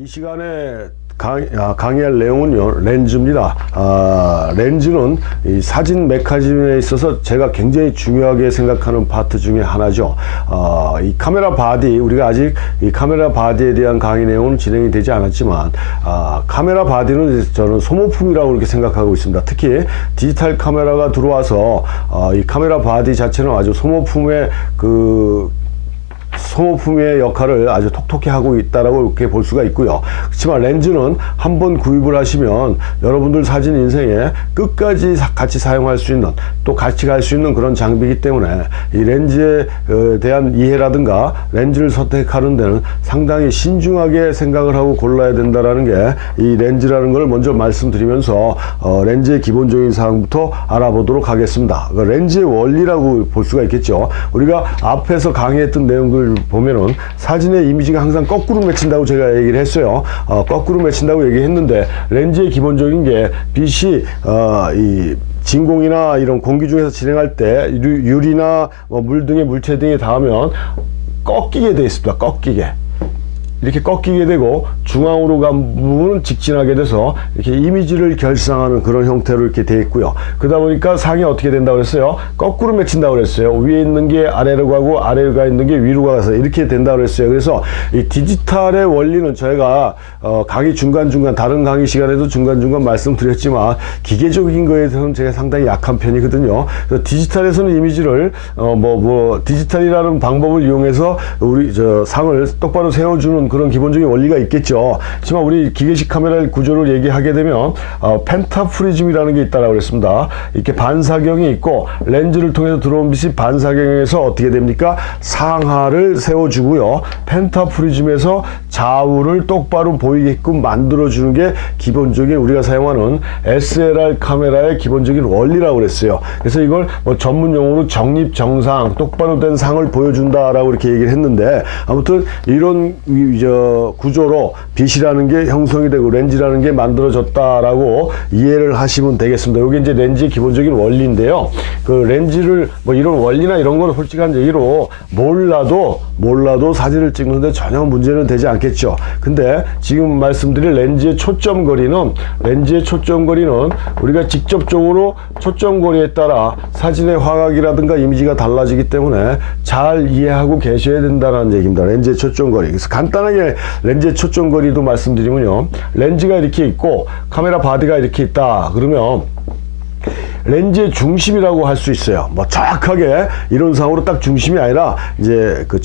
이 시간에 강의할 내용은요, 렌즈입니다. 렌즈는 이 사진 메커니즘에 있어서 제가 굉장히 중요하게 생각하는 파트 중에 하나죠. 이 카메라 바디, 우리가 아직 이 카메라 바디에 대한 강의 내용은 진행이 되지 않았지만, 카메라 바디는 저는 소모품이라고 그렇게 생각하고 있습니다. 특히 디지털 카메라가 들어와서 이 카메라 바디 자체는 아주 소모품의 역할을 아주 톡톡히 하고 있다라고 이렇게 볼 수가 있고요. 그렇지만 렌즈는 한번 구입을 하시면 여러분들 사진 인생에 끝까지 같이 사용할 수 있는, 또 같이 갈 수 있는 그런 장비이기 때문에 이 렌즈에 대한 이해라든가 렌즈를 선택하는 데는 상당히 신중하게 생각을 하고 골라야 된다라는 게 이 렌즈라는 걸 먼저 말씀드리면서 렌즈의 기본적인 사항부터 알아보도록 하겠습니다. 렌즈의 원리라고 볼 수가 있겠죠. 우리가 앞에서 강의했던 내용들 보면은 사진의 이미지가 항상 거꾸로 맺힌다고 제가 얘기를 했어요. 거꾸로 맺힌다고 얘기했는데, 렌즈의 기본적인 게 빛이 이 진공이나 이런 공기 중에서 진행할 때 유리나 물 등의 물체 등에 닿으면 꺾이게 되어 있습니다. 이렇게 꺾이게 되고 중앙으로 간 부분은 직진하게 돼서 이렇게 이미지를 결상하는 그런 형태로 이렇게 되어 있고요. 그러다 보니까 상이 어떻게 된다고 했어요? 거꾸로 맺힌다고 그랬어요. 위에 있는 게 아래로 가고 아래가 있는 게 위로 가서 이렇게 된다고 그랬어요. 그래서 이 디지털의 원리는 저희가 강의 중간중간 다른 강의 시간에도 중간중간 말씀드렸지만 기계적인 거에 대해서는 제가 상당히 약한 편이거든요. 그래서 디지털에서는 이미지를 디지털이라는 방법을 이용해서 우리 상을 똑바로 세워주는 그런 기본적인 원리가 있겠죠. 하지만 우리 기계식 카메라의 구조를 얘기하게 되면 펜타프리즘이라는 게 있다고 그랬습니다. 이렇게 반사경이 있고 렌즈를 통해서 들어온 빛이 반사경에서 어떻게 됩니까? 상하를 세워주고요. 펜타프리즘에서 좌우를 똑바로 보이게끔 만들어주는 게 기본적인 우리가 사용하는 SLR 카메라의 기본적인 원리라고 그랬어요. 그래서 이걸 전문 용어로 정립정상, 똑바로 된 상을 보여준다라고 이렇게 얘기를 했는데, 아무튼 이런 구조로 빛이라는 게 형성이 되고 렌즈라는 게 만들어졌다라고 이해를 하시면 되겠습니다. 이게 이제 렌즈의 기본적인 원리인데요. 그 렌즈를 이런 원리나 이런 거는 솔직한 얘기로 몰라도 사진을 찍는데 전혀 문제는 되지 않겠죠. 근데 지금 말씀드릴 렌즈의 초점거리는 우리가 직접적으로 초점거리에 따라 사진의 화각이라든가 이미지가 달라지기 때문에 잘 이해하고 계셔야 된다는 얘기입니다. 렌즈의 초점거리. 그래서 간단하게 렌즈의 초점거리도 말씀드리면요, 렌즈가 이렇게 있고 카메라 바디가 이렇게 있다 그러면 렌즈의 중심이라고 할 수 있어요. 정확하게 이론상으로 딱 중심이 아니라 이제 그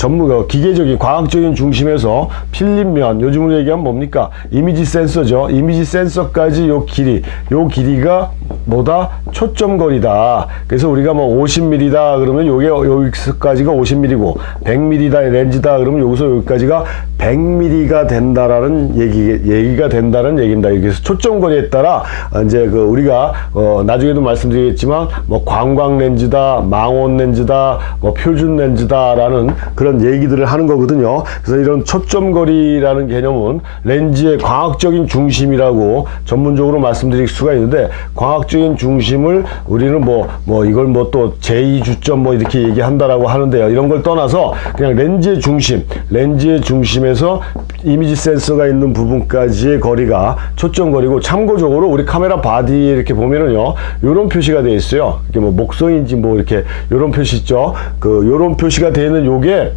기계적인 과학적인 중심에서 필름면, 요즘으로 얘기하면 뭡니까? 이미지 센서죠. 이미지 센서까지 요 길이가 초점거리다. 그래서 우리가 50mm다 그러면 요게 여기까지가 50mm고 100mm다 렌즈다 그러면 여기서 여기까지가 100mm가 된다라는 얘기가 된다는 얘기입니다. 그래서 초점거리에 따라 이제 우리가 나중에도 말씀드리겠지만 관광 렌즈다, 망원 렌즈다, 표준 렌즈다라는 그런 얘기들을 하는 거거든요. 그래서 이런 초점거리라는 개념은 렌즈의 과학적인 중심이라고 전문적으로 말씀드릴 수가 있는데, 과학적인 중심을 우리는 이걸 또 제2주점 이렇게 얘기한다라고 하는데요. 이런 걸 떠나서 그냥 렌즈의 중심에서 이미지 센서가 있는 부분까지의 거리가 초점거리고, 참고적으로 우리 카메라 바디에 이렇게 보면은요, 요런 표시가 되어 있어요. 이게 목성인지 이렇게 요런 표시 있죠. 요런 표시가 되어 있는 요게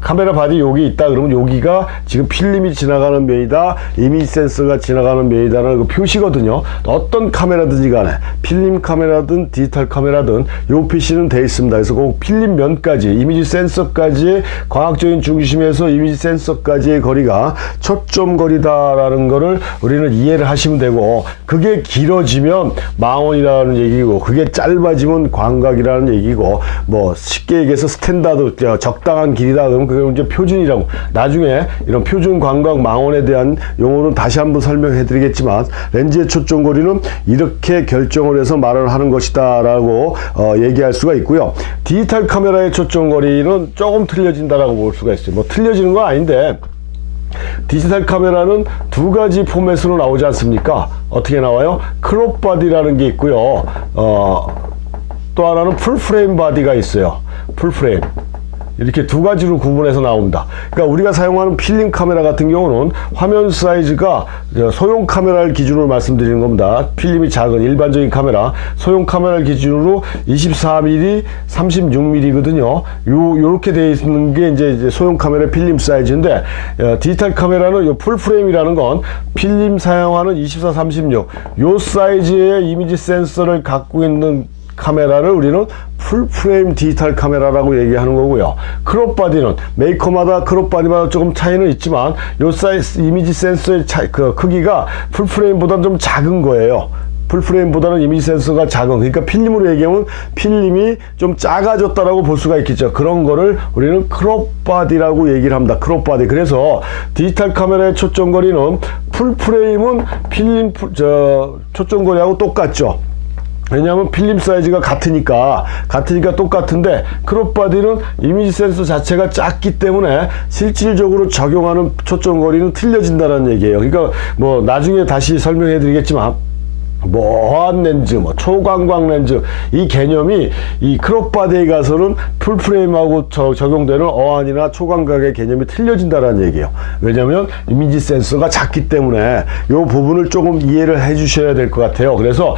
카메라 바디 여기 있다 그러면 여기가 지금 필름이 지나가는 면이다, 이미지 센서가 지나가는 면이다라는 그 표시거든요. 어떤 카메라든지 간에 필름 카메라든 디지털 카메라든 요 표시는 돼 있습니다. 그래서 그 필름 면까지, 이미지 센서까지의 과학적인 중심에서 이미지 센서까지의 거리가 초점거리다라는 거를 우리는 이해를 하시면 되고, 그게 길어지면 망원이라는 얘기고, 그게 짧아지면 광각이라는 얘기고, 쉽게 얘기해서 스탠다드, 적당한 길이다 그러면 그게 이제 표준이라고. 나중에 이런 표준 광각 망원에 대한 용어는 다시 한번 설명해 드리겠지만, 렌즈의 초점거리는 이렇게 결정을 해서 말을 하는 것이다 라고 얘기할 수가 있고요. 디지털 카메라의 초점거리는 조금 틀려진다라고 볼 수가 있어요. 틀려지는 건 아닌데, 디지털 카메라는 두 가지 포맷으로 나오지 않습니까? 어떻게 나와요? 크롭 바디라는 게 있고요. 또 하나는 풀프레임 바디가 있어요. 풀프레임. 이렇게 두 가지로 구분해서 나옵니다. 그러니까 우리가 사용하는 필름 카메라 같은 경우는 화면 사이즈가 소형 카메라를 기준으로 말씀드리는 겁니다. 필름이 작은 일반적인 카메라, 소형 카메라를 기준으로 24mm, 36mm거든요. 요렇게 되어 있는 게 이제 소형 카메라 필름 사이즈인데, 디지털 카메라는 요 풀프레임이라는 건 필름 사용하는 24, 36, 요 사이즈의 이미지 센서를 갖고 있는 카메라를 우리는 풀프레임 디지털 카메라라고 얘기하는 거고요. 크롭바디는 메이커마다 크롭바디마다 조금 차이는 있지만 요 사이즈 이미지 센서의 그 크기가 풀프레임보다는 좀 작은 거예요. 풀프레임보다는 이미지 센서가 작은, 그러니까 필름으로 얘기하면 필름이 좀 작아졌다라고 볼 수가 있겠죠. 그런 거를 우리는 크롭바디라고 얘기를 합니다. 크롭바디. 그래서 디지털 카메라의 초점거리는 풀프레임은 필름 초점거리하고 똑같죠. 왜냐하면 필름 사이즈가 같으니까 똑같은데, 크롭바디는 이미지 센서 자체가 작기 때문에 실질적으로 적용하는 초점거리는 틀려진다는 얘기예요. 그러니까 뭐 나중에 다시 설명해 드리겠지만, 어안 렌즈, 초광광 렌즈, 이 개념이 이 크롭바디에 가서는 풀프레임하고 적용되는 어안이나 초광각의 개념이 틀려진다는 얘기예요. 왜냐하면 이미지 센서가 작기 때문에 이 부분을 조금 이해를 해 주셔야 될 것 같아요. 그래서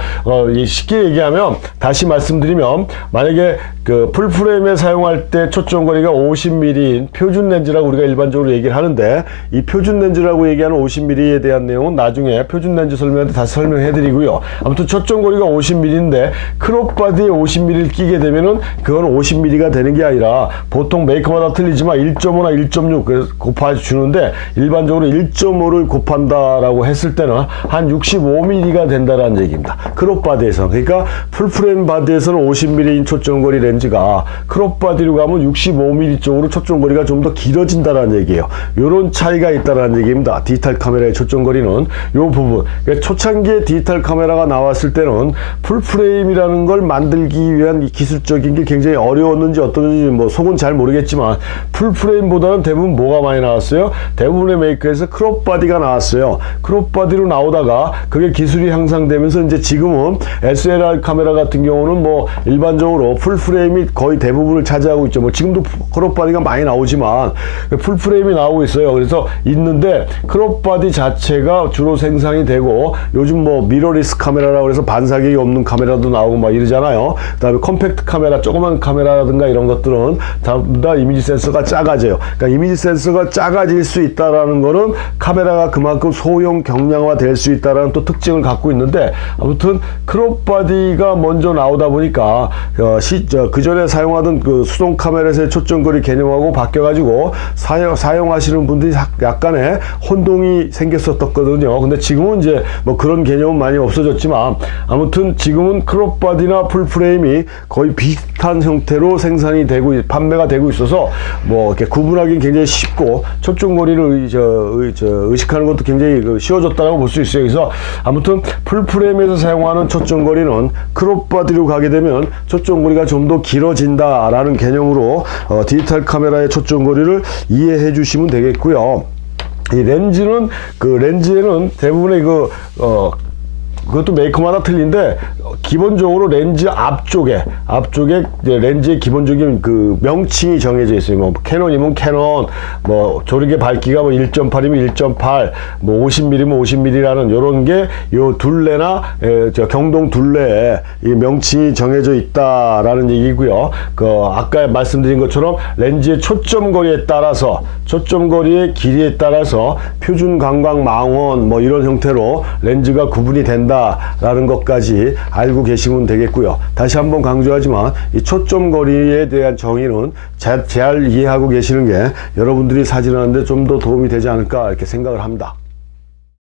쉽게 얘기하면, 다시 말씀드리면, 만약에 그 풀프레임에 사용할 때 초점거리가 50mm인 표준 렌즈라고 우리가 일반적으로 얘기를 하는데, 이 표준 렌즈라고 얘기하는 50mm에 대한 내용은 나중에 표준 렌즈 설명할 때 다시 설명해 드리고요. 아무튼 초점거리가 50mm인데 크롭바디에 50mm를 끼게 되면은 그건 50mm가 되는 게 아니라, 보통 메이커마다 틀리지만 1.5나 1.6 그래서 곱해주는데, 일반적으로 1.5를 곱한다라고 했을 때는 한 65mm가 된다라는 얘기입니다. 크롭바디에서. 그러니까 풀프레임 바디에서는 50mm인 초점거리 렌즈가 크롭바디로 가면 65mm 쪽으로 초점거리가 좀 더 길어진다라는 얘기예요. 요런 차이가 있다라는 얘기입니다. 디지털 카메라의 초점거리는 요 부분. 그러니까 초창기에 디지털 카메라가 나왔을 때는 풀프레임이라는 걸 만들기 위한 기술적인 게 굉장히 어려웠는지 어떤지 속은 잘 모르겠지만, 풀프레임보다는 대부분 뭐가 많이 나왔어요? 대부분의 메이커에서 크롭바디가 나왔어요. 크롭바디로 나오다가 그게 기술이 향상되면서 이제 지금은 SLR 카메라 같은 경우는 일반적으로 풀프레임이 거의 대부분을 차지하고 있죠. 지금도 크롭바디가 많이 나오지만 풀프레임이 나오고 있어요. 그래서 있는데, 크롭바디 자체가 주로 생산이 되고, 요즘 미러리스 카메라라고 해서 반사각이 없는 카메라도 나오고 이러잖아요. 그 다음에 컴팩트 카메라, 조그만 카메라라든가 이런 것들은 다 이미지 센서가 작아져요. 그러니까 이미지 센서가 작아질 수 있다라는 거는 카메라가 그만큼 소형 경량화 될 수 있다라는 또 특징을 갖고 있는데, 아무튼 크롭바디가 먼저 나오다 보니까 그 전에 사용하던 그 수동 카메라에서의 초점거리 개념하고 바뀌어가지고 사용하시는 분들이 약간의 혼동이 생겼었거든요. 근데 지금은 이제 그런 개념은 많이 없어졌지만, 아무튼 지금은 크롭바디나 풀프레임이 거의 비슷한 형태로 생산이 되고 판매가 되고 있어서 이렇게 구분하기는 굉장히 쉽고, 초점거리를 의식하는 것도 굉장히 쉬워졌다고 볼 수 있어요. 그래서 아무튼 풀프레임에서 사용하는 초점거리는 크롭바디로 가게 되면 초점거리가 좀 더 길어진다라는 개념으로 디지털 카메라의 초점거리를 이해해 주시면 되겠고요. 이 렌즈는, 렌즈에는 대부분의 그것도 메이커마다 틀린데, 기본적으로 렌즈 앞쪽에 렌즈의 기본적인 그 명칭이 정해져 있어요. 캐논이면 캐논, 조리개 밝기가 1.8이면 1.8, 50mm면 50mm라는 요런 게 요 둘레나 경동 둘레에 이 명칭이 정해져 있다라는 얘기고요. 아까 말씀드린 것처럼 렌즈의 초점거리에 따라서, 초점거리의 길이에 따라서 표준 광광 망원 이런 형태로 렌즈가 구분이 된다라는 것까지 알고 계시면 되겠고요. 다시 한번 강조하지만, 이 초점거리에 대한 정의는 잘 이해하고 계시는 게 여러분들이 사진하는데 좀 더 도움이 되지 않을까 이렇게 생각을 합니다.